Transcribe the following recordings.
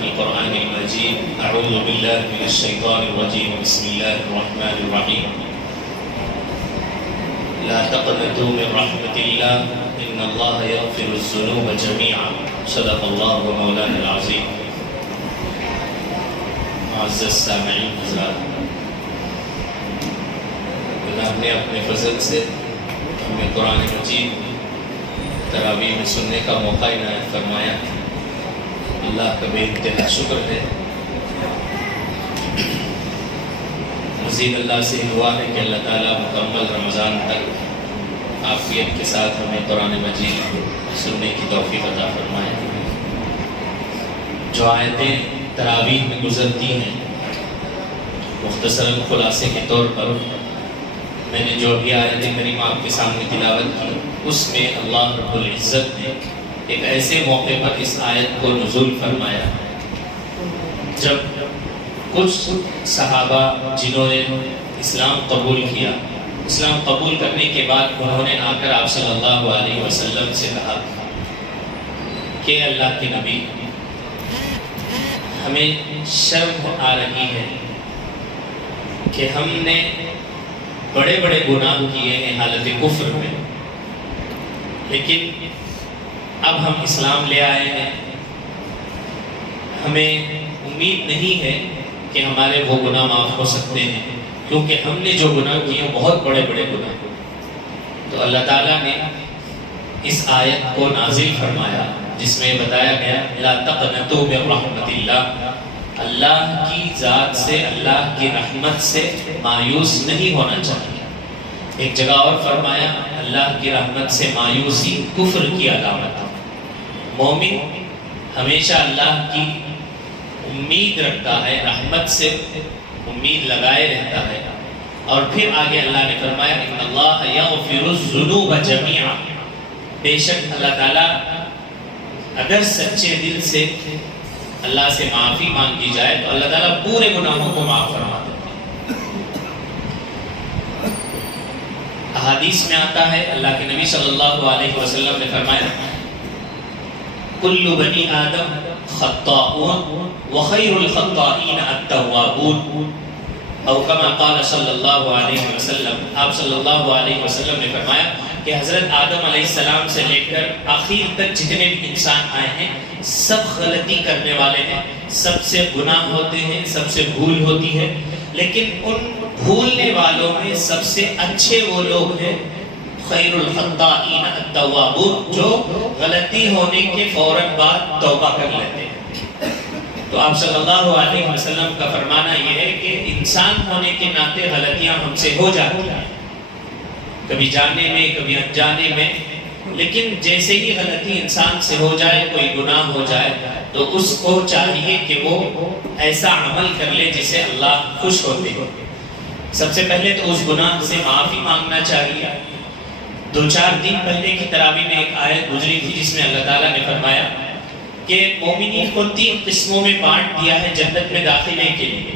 في القرآن المجيد. أعوذ بالله من الشيطان الرجيم. بسم الله الرحمن الرحيم. لا تقنطوا من رحمة الله إن الله يغفر الذنوب جميعا. صدق الله ومولانا العظيم. معزز سامعین حضرات، اللہ نے اپنے فضل سے ہمیں قرآن مجید تراویح میں سننے کا موقع عنایت فرمایا. اللہ کا بے انتہا شکر ہے. مزید اللہ سے دعا ہے کہ اللہ تعالیٰ مکمل رمضان تک عافیت کے ساتھ ہمیں قرآن مجید سننے کی توفیق عطا فرمائے. جو آیتیں تراویح میں گزرتی ہیں، مختصراً خلاصے کے طور پر میں نے جو بھی آیت کریمہ آپ کے سامنے تلاوت کی، اس میں اللہ رب العزت نے ایک ایسے موقع پر اس آیت کو نزول فرمایا جب کچھ صحابہ جنہوں نے اسلام قبول کیا، اسلام قبول کرنے کے بعد انہوں نے آ کر آپ صلی اللہ علیہ وسلم سے کہا کہ اللہ کے نبی، ہمیں شرم آ رہی ہے کہ ہم نے بڑے بڑے گناہ کیے ہیں حالت کفر میں، لیکن اب ہم اسلام لے آئے ہیں، ہمیں امید نہیں ہے کہ ہمارے وہ گناہ معاف ہو سکتے ہیں، کیونکہ ہم نے جو گناہ کیے ہیں بہت بڑے بڑے گناہ. تو اللہ تعالیٰ نے اس آیت کو نازل فرمایا جس میں بتایا گیا لا تقنطوا من رحمت اللہ، اللہ کی ذات سے، اللہ کی رحمت سے مایوس نہیں ہونا چاہیے. ایک جگہ اور فرمایا اللہ کی رحمت سے مایوسی کفر کی علامت ہے. مومن ہمیشہ اللہ کی امید رکھتا ہے، رحمت سے امید لگائے رہتا ہے. اور پھر آگے اللہ نے فرمایا ان اللہ یغفر الذنوب جميعا، بے شک اللہ تعالیٰ اگر سچے دل سے اللہ سے معافی مانگی جائے تو اللہ تعالیٰ پورے گناہوں کو معاف فرما دیتا ہے. احادیث میں آتا ہے، اللہ کے نبی صلی اللہ علیہ وسلم نے فرمایا کل بنی آدم خطاؤون وخیر الخطائین التوابون، او کما قال صلی اللہ علیہ وسلم. آپ صلی اللہ علیہ وسلم نے فرمایا کہ حضرت آدم علیہ السلام سے لے کر آخر تک جتنے بھی انسان آئے ہیں سب غلطی کرنے والے ہیں، سب سے گناہ ہوتے ہیں، سب سے بھول ہوتی ہے، لیکن ان بھولنے والوں میں سب سے اچھے وہ لوگ ہیں خیر الخطائین التوابون، جو غلطی ہونے کے فوراً بعد توبہ کر لیتے ہیں. تو آپ صلی اللہ علیہ وسلم کا فرمانا یہ ہے کہ انسان ہونے کے ناطے غلطیاں ہم سے ہو جاتی ہیں، کبھی جاننے میں کبھی انجانے میں، لیکن جیسے ہی غلطی انسان سے ہو جائے، کوئی گناہ ہو جائے، تو اس کو چاہیے کہ وہ ایسا عمل کر لے جس سے اللہ خوش ہوتے ہیں. سب سے پہلے تو اس گناہ سے معافی مانگنا چاہیے. 2-4 دن پہلے کی تراویح میں ایک آیت گزری تھی جس میں اللہ تعالیٰ نے فرمایا کہ مومنین کو 3 قسموں میں بانٹ دیا ہے جنت میں داخلے کے لیے.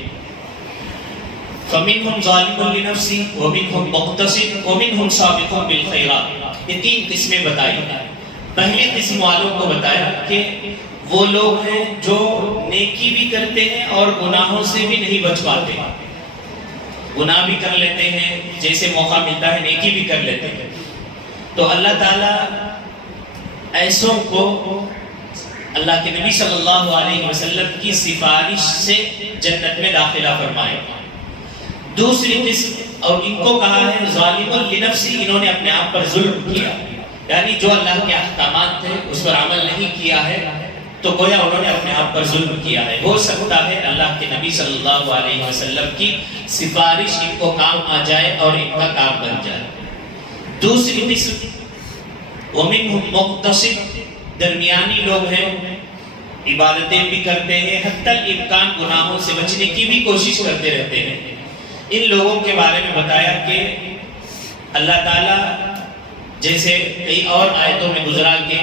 فَمِنْهُمْ ظَالِمٌ لِنَفْسِهِ وَمِنْهُمْ مُقْتَصِدٌ وَمِنْهُمْ سَابِقٌ بِالْخَيْرَاتِ. یہ 3 قسمیں بتائی. پہلی قسم والوں کو بتایا کہ وہ لوگ ہیں جو نیکی بھی کرتے ہیں اور گناہوں سے بھی نہیں بچ پاتے، گناہ بھی کر لیتے ہیں، جیسے موقع ملتا ہے نیکی بھی کر لیتے ہیں. تو اللہ تعالیٰ ایسوں کو اللہ کے نبی صلی اللہ علیہ وسلم کی سفارش سے جنت میں داخلہ فرمائے. دوسری قسم، اور ان کو کہا ہے ظالم لنفسی، انہوں نے اپنے آپ پر ظلم کیا، یعنی جو اللہ کے احکامات تھے اس پر عمل نہیں کیا ہے، تو گویا انہوں نے اپنے آپ پر ظلم کیا ہے. ہو سکتا ہے اللہ کے نبی صلی اللہ علیہ وسلم کی سفارش ان کو کام آ جائے اور ان کا کام بن جائے. دوسری قسم وَمِنْهُمْ مُقْتَصِدٌ، درمیانی لوگ ہیں، عبادتیں بھی کرتے ہیں، حتی الامکان گناہوں سے بچنے کی بھی کوشش کرتے رہتے ہیں. ان لوگوں کے بارے میں بتایا کہ اللہ تعالیٰ جیسے کئی اور آیتوں میں گزرا کہ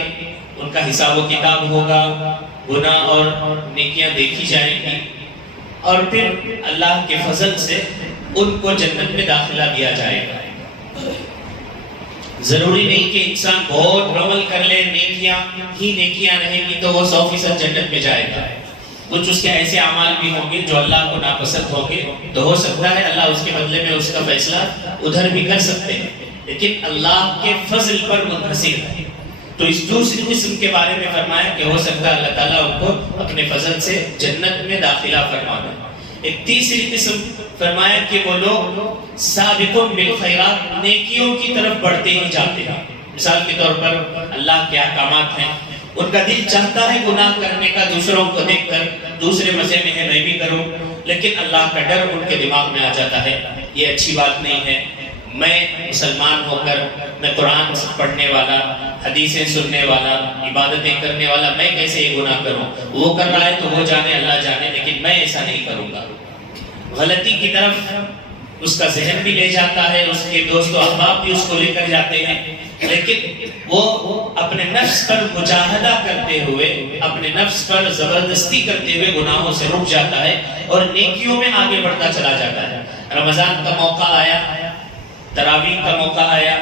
ان کا حساب و کتاب ہوگا، گناہ اور نیکیاں دیکھی جائیں گی، اور پھر اللہ کے فضل سے ان کو جنت میں داخلہ دیا جائے گا. ضروری نہیں کہ انسان بہت عمل کر لے، نیکیاں ہی نیکیاں رہیں گی تو وہ 100% جنت میں جائے گا. کچھ اس کے ایسے اعمال بھی ہوں گے جو اللہ کو ناپسند ہوں گے، تو ہو سکتا ہے اللہ اس کے بدلے میں اس کا فیصلہ ادھر بھی کر سکتے ہیں، لیکن اللہ کے فضل پر منحصر ہے۔ تو اس دوسری قسم کے بارے میں فرمایا کہ ہو سکتا ہے اللہ تعالیٰ ان کو اپنے فضل سے جنت میں داخلہ فرما دے۔ ایک تیسری قسم فرمایا کہ وہ لوگ سابقون بالخیرات، نیکیوں کی طرف بڑھتے ہی جاتے ہیں۔ مثال کے طور پر اللہ کے احکامات ہیں، ان کا دل چاہتا ہے گناہ کرنے کا، دوسروں کو دیکھ کر دوسرے مزے میں ہے میں بھی کروں، لیکن اللہ کا ڈر ان کے دماغ میں آ جاتا ہے یہ اچھی بات نہیں ہے، میں مسلمان ہو کر میں قرآن پڑھنے والا، حدیثیں سننے والا، عبادتیں کرنے والا، میں کیسے یہ گناہ کروں؟ وہ کر رہا ہے تو وہ جانے، اللہ جانے، لیکن میں ایسا نہیں کروں گا۔ غلطی کی طرف اس کا ذہن بھی لے جاتا ہے، اس کے دوست و احباب بھی اس کو لے کر جاتے ہیں، لیکن وہ اپنے نفس پر مجاہدہ کرتے ہوئے، اپنے نفس پر زبردستی کرتے ہوئے گناہوں سے رک جاتا ہے اور نیکیوں میں آگے بڑھتا چلا جاتا ہے۔ رمضان کا موقع آیا، تراویح کا موقع آیا،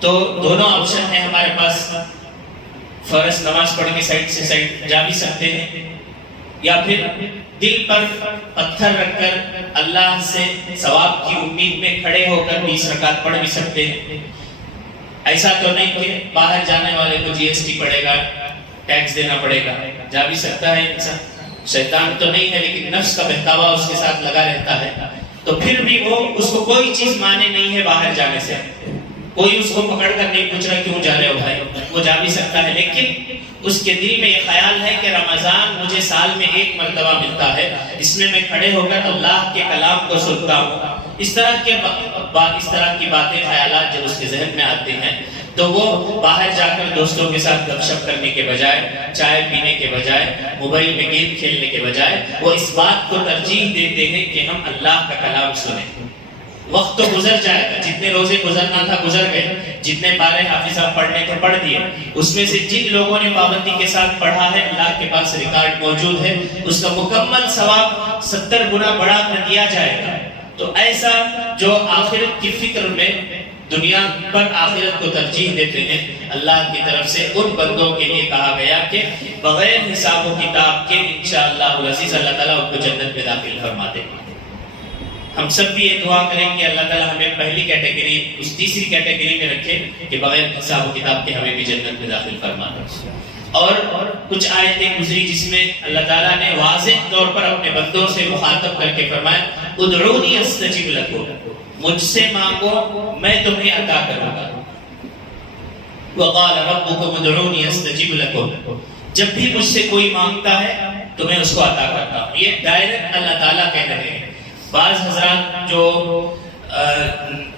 تو دونوں آپشن ہیں ہمارے پاس، فرض نماز پڑھ کے سائڈ سے سائڈ جا بھی سکتے ہیں، یا پھر دل پر پتھر رکھ کر اللہ سے ثواب کی امید میں کھڑے ہو کر 20 رکعت پڑھ بھی سکتے ہیں۔ ایسا تو نہیں کہ باہر جانے والے کو GST پڑے گا، ٹیکس دینا پڑے گا، جا بھی سکتا ہے انسان، شیطان تو نہیں ہے لیکن نفس کا بہکاوا اس کے ساتھ لگا رہتا ہے، تو پھر بھی وہ اس کو کوئی چیز مانے نہیں ہے باہر جانے سے، کوئی اس کو پکڑ کر نہیں پوچھ رہا کیوں جا رہے ہو بھائی، وہ جا بھی سکتا ہے، لیکن اس کے دل میں یہ خیال ہے کہ رمضان مجھے سال میں ایک مرتبہ ملتا ہے، اس میں کھڑے ہو کر اللہ کے کلام کو سنتا ہوں۔ اس طرح کی باتیں، خیالات جب اس کے ذہن میں آتے ہیں تو وہ باہر جا کر دوستوں کے ساتھ گپ شپ کرنے کے بجائے، چائے پینے کے بجائے، موبائل میں گیم کھیلنے کے بجائے وہ اس بات کو ترجیح دیتے ہیں کہ ہم اللہ کا کلام سنیں۔ وقت تو گزر جائے گا، جتنے روزے گزرنا تھا گزر گئے، جتنے پارے حافظ صاحب پڑھنے تھے پڑھ دیے، اس میں سے جن لوگوں نے پابندی کے ساتھ پڑھا ہے اللہ کے پاس ریکارڈ موجود ہے، اس کا مکمل ثواب 70 گنا بڑھا کر دیا جائے گا۔ تو ایسا جو آخرت کی فکر میں دنیا پر آخرت کو ترجیح دیتے ہیں، اللہ کی طرف سے ان بندوں کے لیے کہا گیا کہ بغیر حساب و کتاب کے انشاءاللہ العزیز اللہ تعالیٰ ان کو جنت میں داخل فرما دے گا۔ ہم سب بھی یہ دعا کریں کہ اللہ تعالیٰ ہمیں پہلی کیٹیگری، اس تیسری کیٹیگری میں رکھے کہ بغیر حساب و کتاب کے ہمیں بھی جنت میں داخل فرما دے۔ اور کچھ آیتیں گزری جس میں اللہ تعالیٰ نے واضح طور پر اپنے بندوں سے مخاطب کر کے فرمایا ادعونی استجب لکم، مجھ سے مانگو میں تمہیں عطا کروں گا۔ وقال ربکم ادعونی استجب لکم، جب بھی مجھ سے کوئی مانگتا ہے تو میں اس کو عطا کرتا ہوں۔ یہ ڈائریکٹ اللہ تعالیٰ کہہ رہے ہیں۔ بعض حضرات جو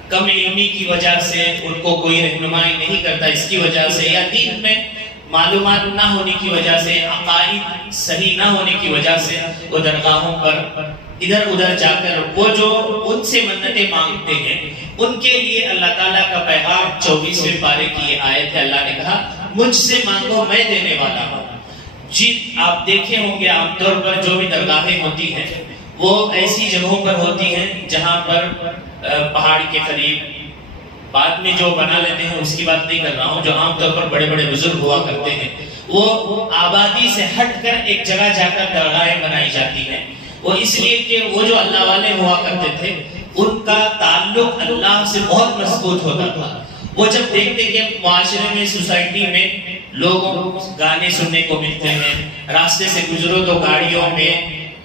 کم علمی کی وجہ سے ان کو کوئی رہنمائی نہیں کرتا، اس کی وجہ سے، یا دین میں معلومات نہ ہونے کی وجہ سے، عقائد صحیح نہ ہونے کی وجہ سے، وہ درگاہوں پر ادھر ادھر جا کر وہ جو ان سے منتیں مانگتے ہیں، ان کے لیے اللہ تعالیٰ کا پیغام 24ویں پارے کی یہ آیت ہے۔ اللہ نے کہا مجھ سے مانگو میں دینے والا ہوں۔ جی آپ دیکھے ہوں گے عام طور پر جو بھی درگاہیں ہوتی ہیں وہ ایسی جگہوں پر ہوتی ہیں جہاں پر پہاڑ کے قریب، بعد میں جو بنا لیتے ہیں اس کی بات نہیں کر رہا ہوں، جو عام طور پر بڑے بڑے بزرگ ہوا کرتے ہیں، وہ آبادی سے ہٹ کر ایک جگہ جا کر درگاہیں بنائی جاتی ہیں۔ وہ اس لیے کہ وہ جو اللہ والے ہوا کرتے تھے ان کا تعلق اللہ سے بہت مضبوط ہوتا تھا۔ وہ جب دیکھتے کہ معاشرے میں، سوسائٹی میں لوگوں گانے سننے کو ملتے ہیں، راستے سے گزرو تو گاڑیوں میں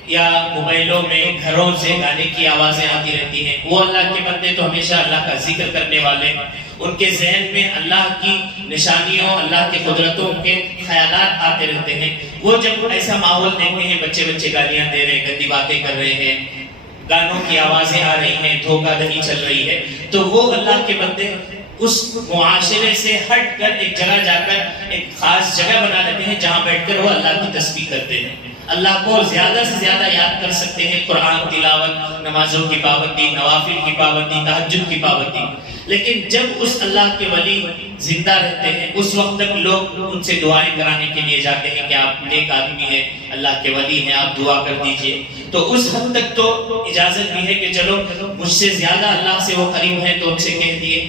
یا موبائلوں میں گھروں سے گانے کی آوازیں آتی رہتی ہیں، وہ اللہ کے بندے تو ہمیشہ اللہ کا ذکر کرنے والے، ان کے ذہن میں اللہ کی نشانیوں، اللہ کے قدرتوں کے خیالات آتے رہتے ہیں۔ وہ جب ایسا ماحول دیکھتے ہیں، بچے بچے گالیاں دے رہے ہیں، گندی باتیں کر رہے ہیں، گانوں کی آوازیں آ رہی ہیں، دھوکہ دہی چل رہی ہے، تو وہ اللہ کے بندے اس معاشرے سے ہٹ کر ایک جگہ جا کر ایک خاص جگہ بنا لیتے ہیں جہاں بیٹھ کر وہ اللہ کی تسبیح کرتے ہیں، اللہ کو زیادہ سے زیادہ یاد کر سکتے ہیں، قرآن تلاوت، نمازوں کی پابندی، نوافل کی پابندی، تہجد کی پابندی۔ لیکن جب اس اللہ کے ولی زندہ رہتے ہیں اس وقت تک لوگ ان سے دعائیں کرانے کے لیے جاتے ہیں کہ آپ نیک آدمی ہیں، اللہ کے ولی ہیں، آپ دعا کر دیجئے۔ تو اس حد تک تو اجازت بھی ہے کہ چلو مجھ سے زیادہ اللہ سے وہ قریب ہیں تو ان سے کہہ دیے،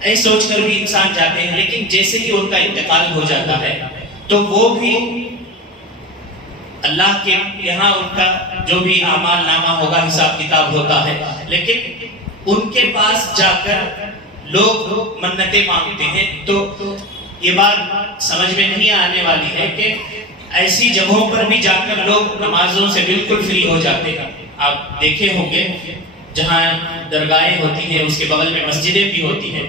ایسے سوچ کر بھی انسان جاتے ہیں۔ لیکن جیسے ہی ان کا انتقال ہو جاتا ہے تو وہ بھی اللہ کے یہاں ان کا جو بھی اعمال نامہ ہوگا، حساب کتاب ہوتا ہے، لیکن ان کے پاس جا کر لوگ منتیں مانگتے ہیں، تو یہ بات سمجھ میں نہیں آنے والی ہے کہ ایسی جگہوں پر بھی جا کر لوگ نمازوں سے بالکل فری ہو جاتے ہیں۔ آپ دیکھے ہوں گے جہاں درگاہیں ہوتی ہیں اس کے بغل میں مسجدیں بھی ہوتی ہیں،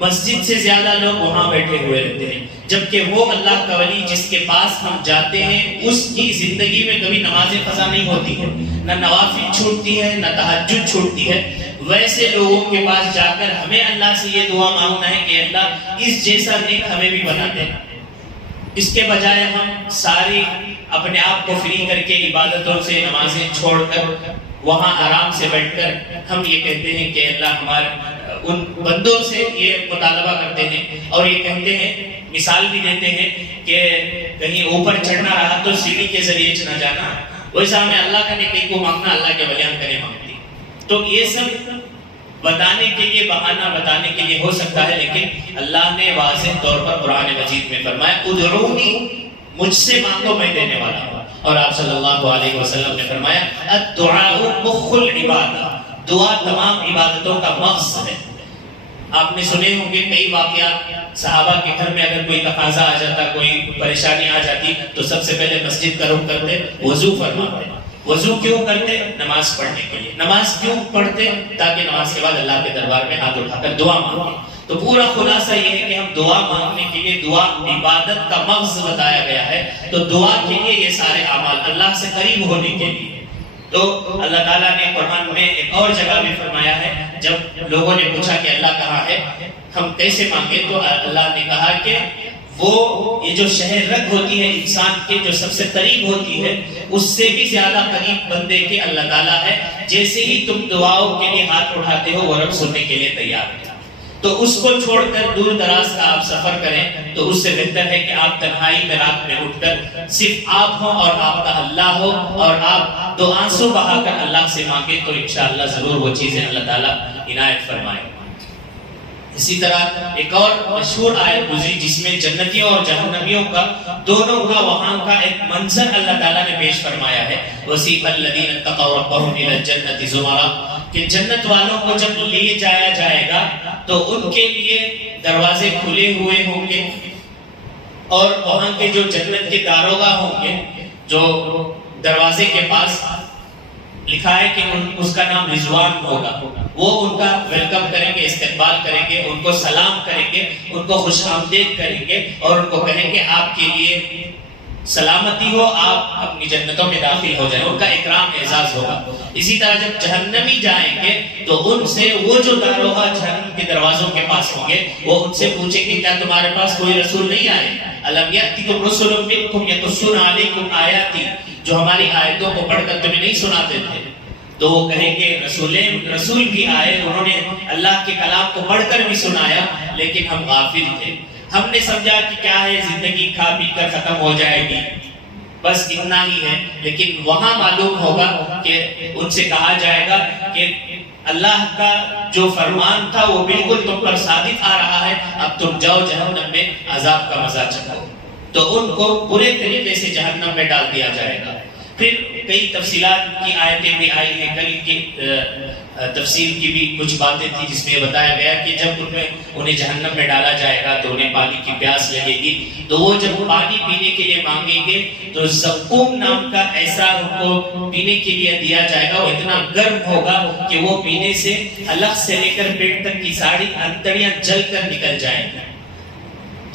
مسجد سے زیادہ لوگ وہاں بیٹھے ہوئے رہتے ہیں، جبکہ وہ اللہ کا ولی جس کے پاس ہم جاتے ہیں اس کی زندگی میں کبھی نماز قضا نہیں ہوتی ہے، نہ نوافل چھوٹتی ہے، نہ تہجد چھوٹتی ہے۔ ویسے لوگوں کے پاس جا کر ہمیں اللہ سے یہ دعا مانگنا ہے کہ اللہ اس جیسا نیک ہمیں بھی بنا دے۔ اس کے بجائے ہم ساری اپنے آپ کو فری کر کے عبادتوں سے، نمازیں چھوڑ کر وہاں آرام سے بیٹھ کر ہم یہ کہتے ہیں کہ اللہ ہمارے ان بندوں سے یہ مطالبہ کرتے ہیں اور یہ کہتے ہیں، مثال بھی دیتے ہیں کہ کہیں اوپر چڑھنا رہا تو سیڑھی کے ذریعے نہ جانا، ویسا ہمیں اللہ کا نیکی کو مانگنا، اللہ کے ولیان کرے مانگتی۔ تو یہ سب بتانے کے لیے، بہانہ بتانے کے لیے ہو سکتا ہے، لیکن اللہ نے واضح طور پر قرآن مجید میں فرمایا ادعونی، مجھ سے مانگو میں دینے والا ہوں، اور آپ صلی اللہ علیہ وسلم نے فرمایا الدعاء مخ العبادہ، دعا تمام عبادتوں کا مغز ہے۔ آپ نے سنے ہوں گے کئی واقعات، صحابہ کے گھر میں اگر کوئی تقاضا آ جاتا، کوئی پریشانی آ جاتی تو سب سے پہلے مسجد کا رخ کرتے، وضو فرماتے۔ وضو کیوں کرتے؟ نماز پڑھنے کے لیے۔ نماز کیوں پڑھتے؟ تاکہ نماز کے بعد اللہ کے دربار میں ہاتھ اٹھا کر دعا مانگیں۔ تو پورا خلاصہ یہ ہے کہ ہم دعا مانگنے کے لیے، دعا عبادت کا مغز بتایا گیا ہے، تو دعا کے لیے یہ سارے اعمال اللہ سے قریب ہونے کے لیے۔ تو اللہ تعالیٰ نے قرآن میں ایک اور جگہ بھی فرمایا ہے، جب لوگوں نے پوچھا کہ اللہ کہاں ہے، ہم کیسے مانگے، تو اللہ نے کہا کہ وہ یہ جو شہر رگ ہوتی ہے انسان کے، جو سب سے قریب ہوتی ہے، اس سے بھی زیادہ قریب بندے کے اللہ تعالیٰ ہے۔ جیسے ہی تم دعاؤں کے لیے ہاتھ اٹھاتے ہو، وہ رب سننے کے لیے تیار ہے۔ تو اس کو چھوڑ کر دور دراز کا آپ سفر کریں تو اس سے بہتر ہے کہ آپ تنہائی میں رات میں اٹھ کر صرف آپ ہوں اور آپ کا اللہ ہو، اور آپ دو آنسو بہا کر اللہ سے مانگیں، تو انشاءاللہ ضرور وہ چیزیں اللہ تعالیٰ عنایت فرمائیں۔ اسی طرح ایک اور مشہور آیت گزری جس میں جنتیوں اور جہنمیوں کا دونوں کا وہاں کا ایک منظر اللہ تعالیٰ نے پیش فرمایا ہے۔ وَسِيقَ الَّذِينَ اتَّقَوْا رَبَّهُمْ إِلَى الْجَنَّةِ زُمَرًا، کہ جنت والوں کو جب لے جایا جائے گا تو ان کے لیے دروازے کھلے ہوئے ہوں گے، اور وہاں کے جو جنت کے داروغہ ہوں گے، جو دروازے کے پاس لکھا ہے کہ اس کا نام رضوان ہوگا، وہ ان کا ویلکم کریں گے، استقبال کریں گے، ان کو سلام کریں گے، ان کو خوش آمدید کریں گے، اور ان کو کہیں گے آپ کے لیے سلامتی ہو، آپ اپنی جنتوں میں داخل ہو جائیں، ان کا اکرام اعزاز ہوگا۔ اسی طرح جب جہنمی جائیں گے تو ان سے وہ جو داروغہ جہنم کے دروازوں کے پاس ہوں گے، وہ ان سے پوچھیں گے کیا تمہارے پاس کوئی رسول نہیں آئے؟ الم یأتکم رسل منکم یقصون علیکم آیاتی، جو ہماری آیتوں کو پڑھ کر تمہیں نہیں سناتے تھے؟ تو وہ کہیں گے رسول بھی آئے، انہوں نے اللہ کے کلام کو پڑھ کر بھی سنایا، لیکن ہم غافل تھے، ہم نے سمجھا کہ کیا ہے زندگی کھا پی کر ختم ہو جائے گی، بس اتنا ہی ہے۔ لیکن وہاں معلوم ہوگا کہ ان سے کہا جائے گا کہ اللہ کا جو فرمان تھا وہ بالکل تم پر ثابت آ رہا ہے، اب تم جاؤ جہنم میں عذاب کا مزہ چکھو۔ تو ان کو برے طریقے سے جہنم میں ڈال دیا جائے گا۔ پھر کئی تفصیلات کی آیتیں بھی آئی ہیں، کل کی تفصیل کی بھی کچھ باتیں تھی جس میں یہ بتایا گیا کہ جب انہیں جہنم میں ڈالا جائے گا تو انہیں پانی کی پیاس لگے گی، تو وہ جب پانی پینے کے لیے مانگیں گے تو زقوم نام کا ایسا ان کو پینے کے لیے دیا جائے گا، وہ اتنا گرم ہوگا کہ وہ پینے سے حلق سے لے کر پیٹ تک کی ساری انتڑیاں جل کر نکل جائیں گی۔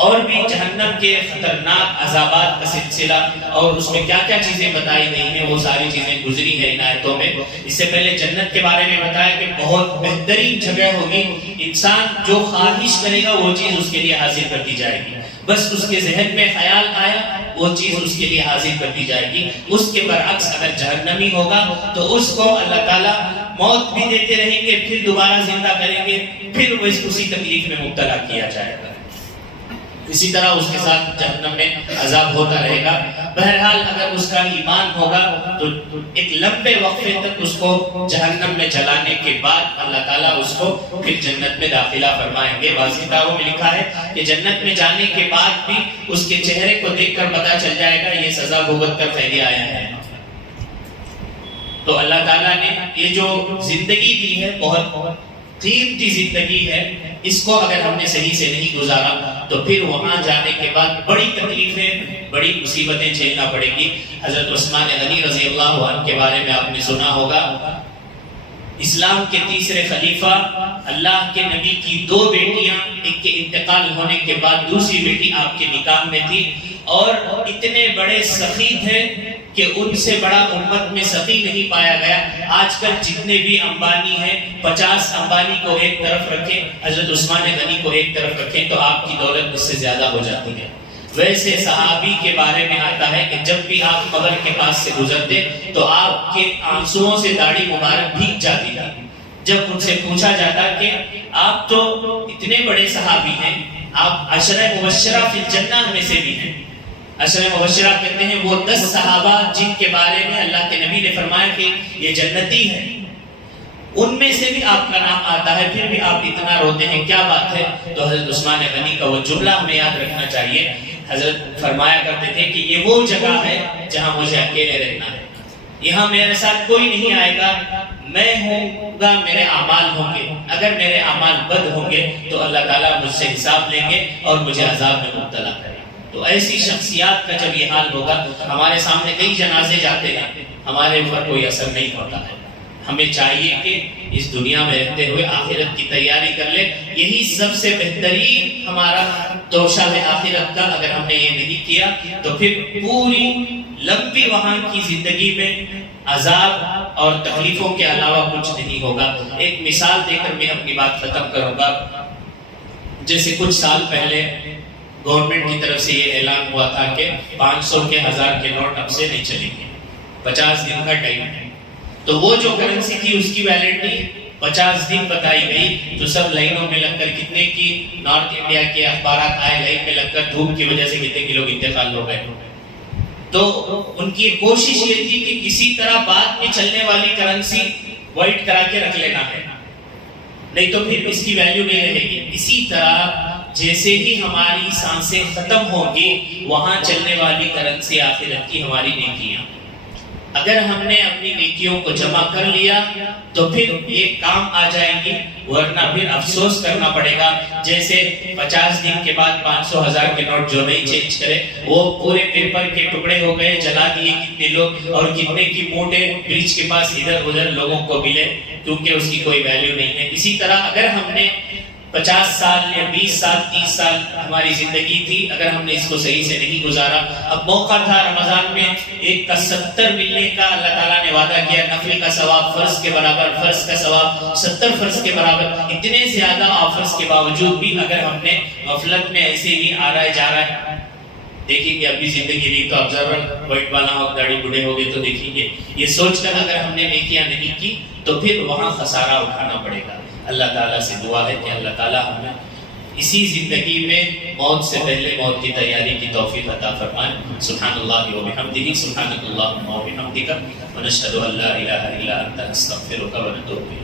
اور بھی جہنم کے خطرناک عذابات کا سلسلہ اور اس میں کیا کیا چیزیں بتائی گئی ہیں، وہ ساری چیزیں گزری ہیں ان آیتوں میں۔ اس سے پہلے جنت کے بارے میں بتایا کہ بہت بہترین جگہ ہوگی، انسان جو خواہش کرے گا وہ چیز اس کے لیے حاصل کر دی جائے گی، بس اس کے ذہن میں خیال آیا وہ چیز اس کے لیے حاصل کر دی جائے گی۔ اس کے برعکس اگر جہنمی ہوگا تو اس کو اللہ تعالیٰ موت بھی دیتے رہیں گے، پھر دوبارہ زندہ کریں گے، پھر وہ اسی تکلیف میں مبتلا کیا جائے گا۔ اسی طرح اس کے ساتھ جہنم میں عذاب ہوتا رہے گا۔ بہرحال اگر اس کا ایمان ہوگا تو ایک لمبے وقفے تک اس کو جہنم میں جلانے کے بعد اللہ تعالیٰ اس کو پھر جنت میں داخلہ فرمائیں گے۔ بعض کتابوں میں لکھا ہے کہ جنت میں جانے کے بعد بھی اس کے چہرے کو دیکھ کر پتہ چل جائے گا یہ سزا بھگت کر پہلے آیا ہے۔ تو اللہ تعالیٰ نے یہ جو زندگی دی ہے بہت قیمتی زندگی ہے، اس کو اگر ہم نے صحیح سے نہیں گزارا تو پھر وہاں جانے کے بعد بڑی تکلیفیں، بڑی مصیبتیں جھیلنا پڑے گی۔ حضرت عثمان غنی رضی اللہ عنہ کے بارے میں آپ نے سنا ہوگا، اسلام کے تیسرے خلیفہ، اللہ کے نبی کی دو بیٹیاں، ایک کے انتقال ہونے کے بعد دوسری بیٹی آپ کے نکاح میں تھی، اور اتنے بڑے سخی تھے کہ ان سے بڑا امت میں سخی نہیں پایا گیا۔ آج کل جتنے بھی امبانی ہیں، 50 امبانی کو ایک طرف رکھیں، حضرت عثمان غنی کو ایک طرف رکھیں تو آپ کی دولت اس سے زیادہ ہو جاتی ہے۔ ویسے صحابی کے بارے میں آتا ہے کہ جب بھی آپ قبر کے پاس سے گزرتے تو آپ کے آنسوؤں سے داڑھی مبارک بھیگ جاتی تھی۔ جب ان سے پوچھا جاتا کہ آپ تو اتنے بڑے صحابی ہیں، آپ عشرہ مبشرہ فی الجنہ میں سے بھی ہیں۔ عشرہ مبشرہ کہتے ہیں وہ 10 صحابہ جن کے بارے میں اللہ کے نبی نے فرمایا کہ یہ جنتی ہے، ان میں سے بھی آپ کا نام آتا ہے، پھر بھی آپ اتنا روتے ہیں، کیا بات ہے؟ تو حضرت عثمان غنی کا وہ جملہ ہمیں یاد رکھنا چاہیے۔ حضرت فرمایا کرتے تھے کہ یہ وہ جگہ ہے جہاں مجھے اکیلے رہنا ہے، یہاں میرے ساتھ کوئی نہیں آئے گا، میں ہوں گا، میرے اعمال ہوں گے، اگر میرے اعمال بد ہوں گے تو اللہ تعالیٰ مجھ سے حساب لیں گے اور مجھے عذاب میں مبتلا کریں۔ تو ایسی شخصیات کا جب یہ حال ہوگا، ہمارے سامنے کئی جنازے جاتے ہیں، ہمارے اوپر کوئی اثر نہیں ہوتا ہے۔ ہمیں چاہیے کہ اس دنیا میں رہتے ہوئے آخرت کی تیاری کر لیں، یہی سب سے بہترین ہمارا توشہ ہے آخرت کا۔ اگر ہم نے یہ نہیں کیا تو پھر پوری لمبی وہاں کی زندگی میں عذاب اور تکلیفوں کے علاوہ کچھ نہیں ہوگا۔ ایک مثال دے کر میں اپنی بات ختم کروں گا۔ جیسے کچھ سال پہلے گورنمنٹ کی طرف سے یہ اعلان ہوا تھا کہ 500 کے 1000 کے نوٹ اب سے نہیں چلیں گے، 50 دن کا ٹائم ہے۔ تو وہ جو کرنسی تھی اس کی ویلڈٹی 50 دن بتائی گئی، تو سب لائنوں میں لگ کر کتنے کی نارتھ انڈیا کے اخبارات آئے، لائن میں لگ کر دھوپ کی وجہ سے کتنے کے لوگ انتقال ہو گئے۔ تو ان کی کوشش یہ تھی کہ کسی طرح بعد میں چلنے والی کرنسی وائٹ کرا کے رکھ لینا ہے، نہیں تو پھر اس کی ویلیو نہیں رہے گی۔ اسی طرح جیسے ہی ہماری سانسیں ختم ہوں گی، وہاں چلنے والی کرنسی آخرت کی ہماری نیکیاں۔ اگر ہم نے اپنی نیکیوں کو جمع کر لیا تو پھر یہ کام آ جائیں گی، ورنہ پھر افسوس کرنا پڑے گا۔ جیسے 50 دن کے بعد 500 1000 کے نوٹ جو نہیں چینج کرے، وہ پورے پیپر کے ٹکڑے ہو گئے، جلا دیے کتنے لوگ، اور کتنے کی موٹے برج کے پاس ادھر ادھر لوگوں کو ملے، کیونکہ اس کی کوئی ویلیو نہیں ہے۔ اسی طرح اگر ہم نے 50 سال یا 20 سال 30 سال ہماری زندگی تھی، اگر ہم نے اس کو صحیح سے نہیں گزارا، اب موقع تھا رمضان میں ایک کا 70 ملنے کا، اللہ تعالیٰ نے وعدہ کیا، نفل کا ثواب فرض کے برابر، فرض کا ثواب 70 فرض کے برابر۔ اتنے زیادہ آفرز کے باوجود بھی اگر ہم نے غفلت میں ایسے ہی آ رہا ہے جا رہا ہے، دیکھیں گے ابھی زندگی نہیں تو آبزرور وائٹ والا ہو، داڑھی بوڑھے ہو گئے تو دیکھیں گے، یہ سوچ کر اگر ہم نے نیکیاں نہیں کی تو پھر وہاں خسارہ اٹھانا پڑے گا۔ اللہ تعالیٰ سے دعا ہے کہ اللہ تعالیٰ ہمیں اسی زندگی میں موت سے پہلے موت کی تیاری کی توفیق عطا فرمائے۔ سبحان اللہ و بحمدہ، سبحانک اللہم و بحمدک، ونشہد ان لا الہ الا انت، نستغفرک و نتوب الیک۔